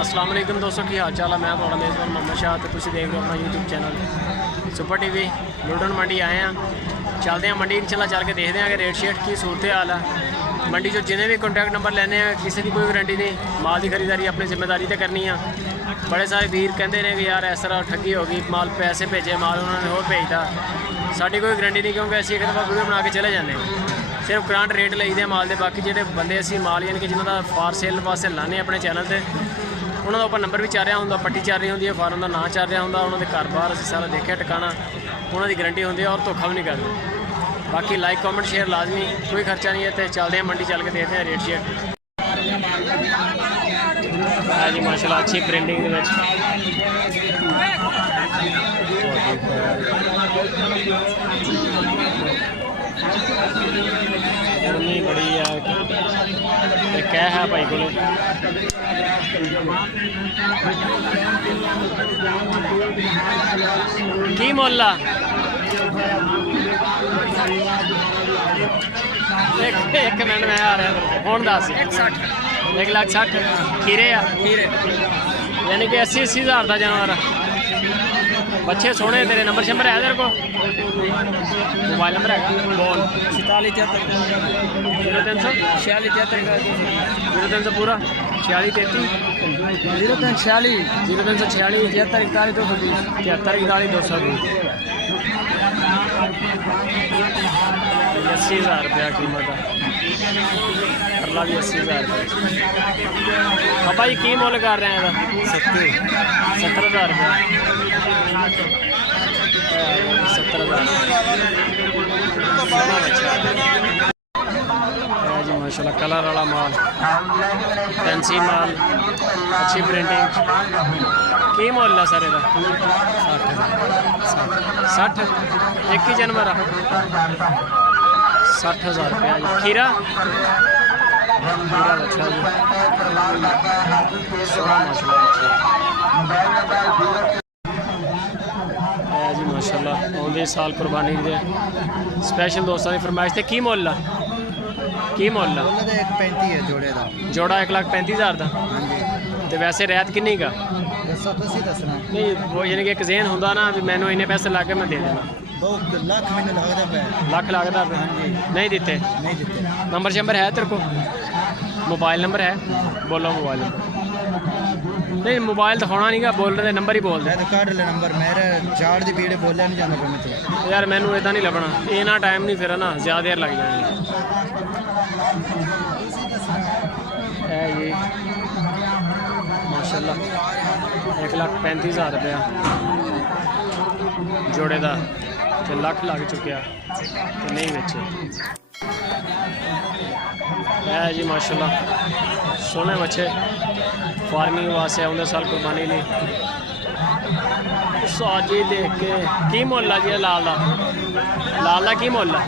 अस्सलाम वालेकुम दोस्तों की हाल चाल है। मैं थोड़ा मेज़बान मोहम्मद शाह तो तुम देख रहे हो अपना यूट्यूब चैनल सुपर टीवी। लुडन मंडी आए हैं, चलते हैं मंडी चला चल के देखते हैं कि रेट शेट की सूरत हाल है। मंडी जो जिन्हें भी कॉन्टैक्ट नंबर लेने हैं किसी की कोई गारंटी नहीं, माल की खरीदारी अपनी जिम्मेदारी तो करनी है। बड़े सारे वीर कहते हैं कि यार इस तरह ठगी हो गई, माल पैसे भेजे, माल उन्होंने होर भेजता, साड़ी कोई गारंटी नहीं क्योंकि असी एक दफ़ा वीडियो बना के चले जाते हैं। सिर्फ करंट रेट लईदे माल के, बाकी जो बंदे असी माल यानी कि जिन्हों का फार सेल वास्ते लाने अपने चैनल पर उन्होंने उपर नंबर भी चल रहा होंगे, पट्टी चल रही होंगी है, फार्म का नाम चल रहा होंगे, उन्होंने घर बार असी सारा देखा टिकाना, उन्होंने गारंटी होंगी और धोखा भी नहीं करते। बाकी लाइक कमेंट शेयर लाजमी, कोई खर्चा नहीं है। तो चलते हैं मंडी चल के देखते हैं रेट शेट। हाँ जी माशाल्लाह अच्छी प्रिंटिंग गर्मी बड़ी है। क्या है भाई को की मुल एक मिनट में आ रहा हूँ दस 1,60,000 खीरे आ खीरे यानी कि 80-80 हज़ार का जानवर। बच्चे सोने तेरे नंबर शंबर है तेरे को? मोबाइल नंबर है बोल 46-03 पूरा 46-33 0346 7341 220 80,000 रुपया कीमत है। अल्लाह भी 80,000 रुपये। पापा जी की मुल कर रहे हैं? 70,000 रुपया 70,000 जी माशाल्लाह। कलर वाला माल, फैंसी माल, अच्छी प्रिंटिंग। की मुल है सर ਇਹਦਾ? 60 एक ही जानवर है 60,000 रुपया जी। खीरा खीरा अच्छा जी सोना माशाल्लाह जी माशाल्लाह। आउंदे साल कुर्बानी दे स्पैशल दोस्तों की फरमाइश से की मुल है? की मुल है? 135 है जोड़े का। जोड़ा 1,35,000 का। तो वैसे रैत किन्नी का? नहीं वो यानी कि एक जहन होंगे ना भी मैंने इन्ने पैसे ला के मैं दे देना। लख लगता नहीं दिते? नंबर शंबर है तेरे को? मोबाइल नंबर है? बोलो मोबाइल नंबर। नहीं मोबाइल तो होना नहीं गा, बोल रहे नंबर ही बोल दे। नंबर मेरे झाड़ की पीड़ बोलिया नहीं जाता यार मैनू इतना नहीं लभना, इना टाइम नहीं फिर ना ज़्यादा देर लग जाएगी। जी माशाल्लाह 1,35,000 रुपया जोड़े का, तो लख लग चुकिया तो नहीं बेचे है जी माशाल्लाह। सोने बच्चे फार्मिंग वास्ते आउंदे साल कुर्बानी नहीं। साजी देख के की मुल है जी? लाल का की मुल है?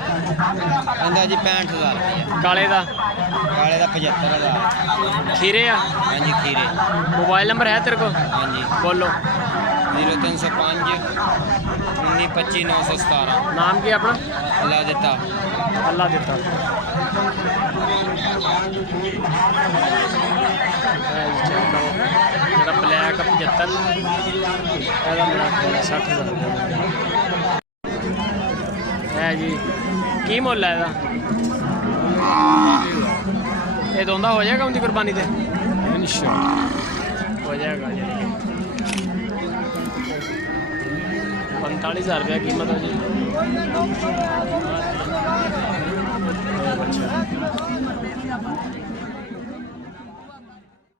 जी 65,000। काले का? काले का 75,000। खीरे आ? हाँ जी खीरे। मोबाइल नंबर है तेरे को? हाँ जी बोलो 0305 1925 917। नाम की अपना? अल्लाह दिता। अल्लाह दिता। जरा ब्लैक 75 60,000 है जी। की मुल है ਇਹਦਾ? ये दोंदा हो जाएगा उनकी कुर्बानी से हो जाएगा। 45,000 रुपया कीमत है जी। अच्छा